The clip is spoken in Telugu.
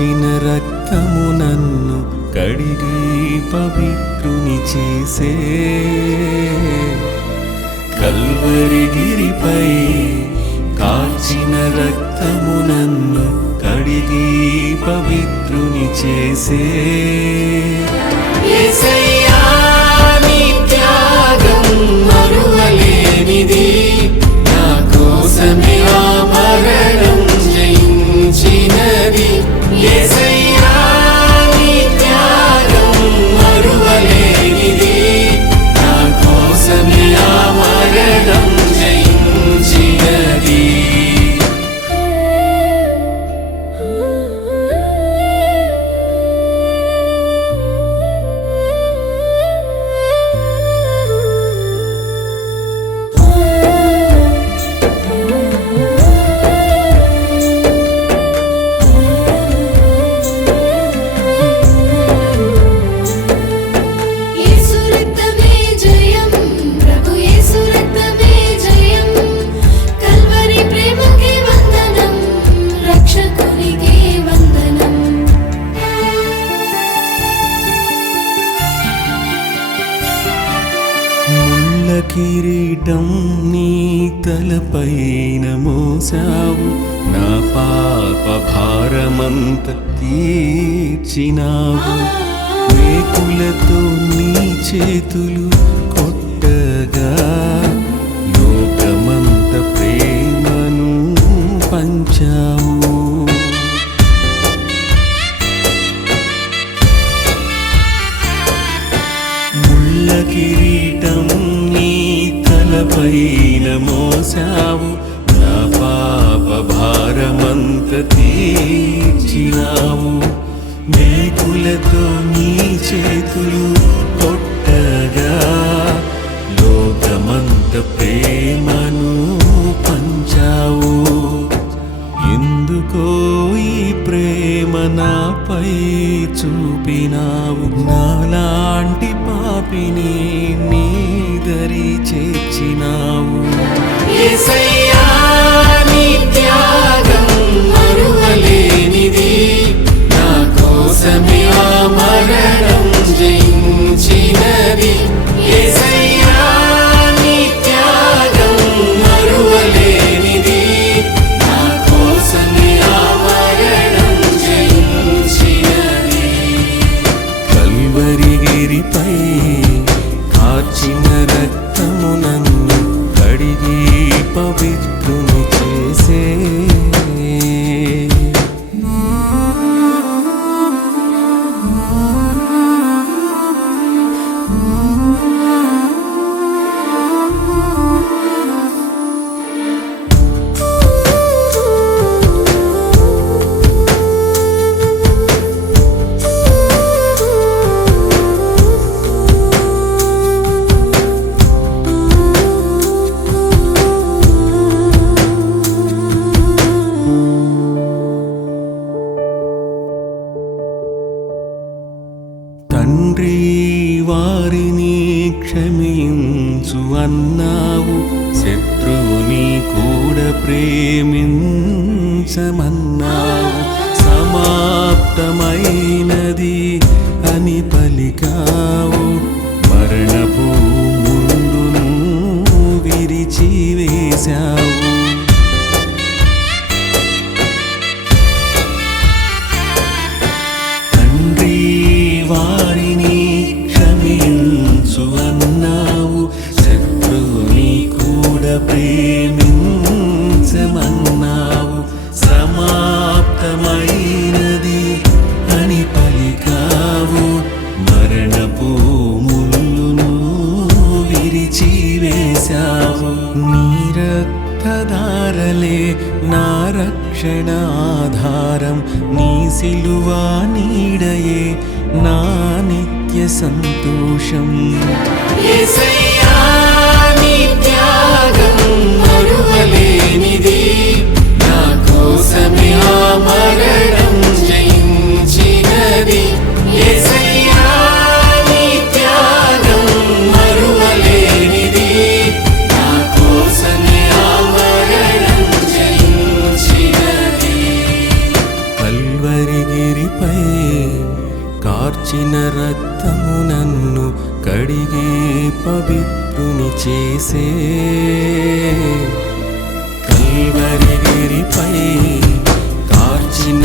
కార్చిన రక్తము నన్ను కడిగి పవిత్రుని చేసే కల్వరిగిరిపై కార్చిన రక్తము నన్ను కడిగి పవిత్రుని చేసే యేసయ్యా నీ త్యాగం మరువలేనిది నా కోసమే ఆ మరణం జయించినది యేసయ్యా నీ త్యాగం మరువలేనిది నా కోసమే ఆ మరణం జయించినది కిరీటం నీ తలపైన మోసావు నా పాప భారమంత తీర్చినావు మేకులతో నీ చేతులు కొట్టగా లోకమంత ప్రేమను పంచావు ముళ్ళ కిరీటం పైన మోసావు నా పాప భారమంత తీర్చినావు మేకులతో నీ చేతులు కొట్టగా లోకమంత ప్రేమను పంచావు ఎందుకో ఈ ప్రేమ నాపై చూపినావు నాలాంటి పాపిని నీ దరి చేర్చినావు యేసయ్యా నీ త్యాగం మరువలేనిది నా కోసమే ఆ మరణం జయించినది యేసయ్యా నీ త్యాగం మరువలేనిది నా కోసమే ఆ మరణం జయించినది కల్వరిగిరిపై కార్చిన రక్తము నన్ను కడిగి పవిత్రుని చేసే తండ్రి వారిని క్షమించు అన్నావు శత్రువుని కూడా ప్రేమించమన్నావు సమాప్తమైనది అని పలికావు మరణపు ముందును విరిచివేశావు వారిని క్షమించు అన్నావు శత్రువుని కూడా ప్రేమించమన్నావు సమాప్తమైనది అని పలికావు మరణపు ముళ్ళును విరిచివేశావు నీ రక్తధారలే నా రక్షణ ఆధారం నీ సిలువ నీడయే నా నిత్య సంతోషం యేసయ్యా నీ త్యాగం మరువలేనిది నా కోసమే ఆ మరణం జయించినది యేసయ్యా నీ త్యాగం మరువలేనిది నా కోసమే ఆ మరణం జయించినది కల్వరిగిరి చేసే కల్వరి గిరిపై కార్చిన